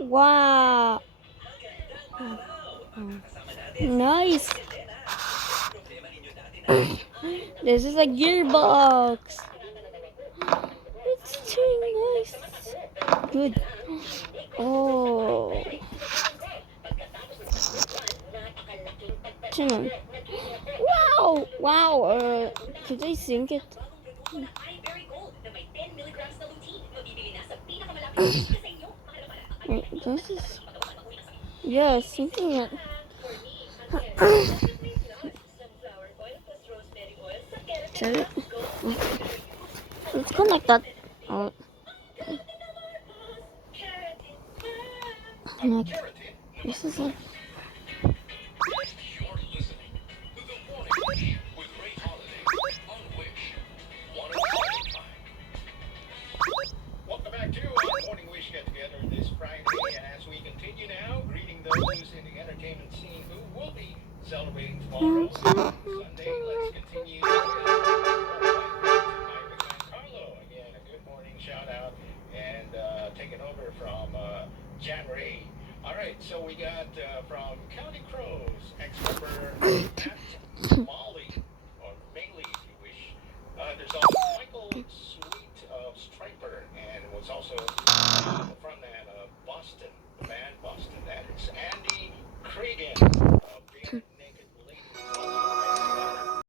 Wow. Nice. This is a gearbox. It's too nice. Good. Oh. Turn on. Wow. Wow. Could I sink it? This is. Yeah, sinking it. Shut it. Let's connect that. Oh. Connect. This is it. Welcome back to our Morning Wish Get Together this Friday, and as we continue now, greeting those in the entertainment scene who will be celebrating tomorrow, Sunday. Let's continue. Carlo, again, a good morning shout out, and taking over from Jan Ray. All right, so we got from County Crows, ex-member Matt Molly, or Maley if you wish. There's also Michael Sweet of Striper, and it was also from that Boston, the band Boston. That is Andy Cregan.